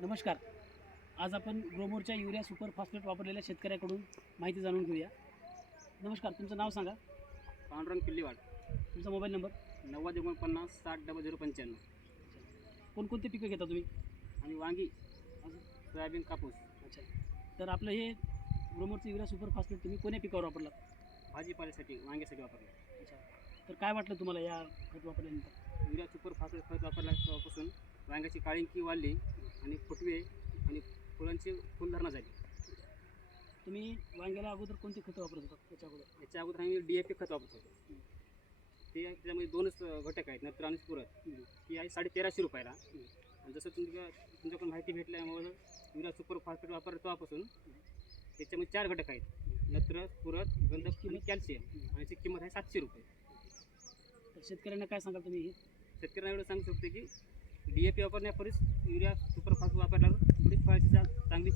नमस्कार. आज आपण ग्रोमोरच्या युरिया सुपर फॉस्फेट वापरलेल्या शेतकऱ्याकडून माहिती जाणून घेऊया. नमस्कार, तुमचं नाव सांगा. पांडुरंग पिल्लीवाड. तुमचा मोबाईल नंबर. 90 49 60 0095. कोणकोणती पिकं घेता तुम्ही? आणि वांगी, अजून? सोयाबीन, कापूस. अच्छा. तर आपलं हे ग्रोमोरचं युरिया सुपर फॉस्फेट तुम्ही कोण्या पिकावर वापरला? भाजीपाल्यासाठी, वांग्यासाठी वापरलं. अच्छा. तर काय वाटलं तुम्हाला या खत वापरल्यानंतर? युरिया सुपर फॉस्फेट खत वापरल्यापासून वांग्याची काळिंकी वाढली आणि फुटवे आणि फुलांची फुलधारणा झाली. तुम्ही वांग्याला अगोदर कोणती खतं वापरत होता त्याच्या अगोदर? याच्या अगोदर आम्ही DAP खत वापरत होतो. त्याच्यामध्ये दोनच घटक आहेत, नत्र आणि स्फुरद. ती आहे 1350 रुपयाला. आणि जसं तुमच्याकडून माहिती भेटल्यामुळे युरिया सुपर फॉस्फेट वापरतो तेव्हापासून त्याच्यामध्ये 4 घटक आहेत, नत्र, स्फुरद, गंधक आणि कॅल्शियम. आणि याची किंमत आहे 700 रुपये. तर शेतकऱ्यांना काय सांगाल तुम्ही? हे शेतकऱ्यांना एवढं सांगू शकतो की DAP वापरण्यापूर्वीच युरिया सुपर फॉस्फेट वापरल्यावर थोडी फळाची चांगली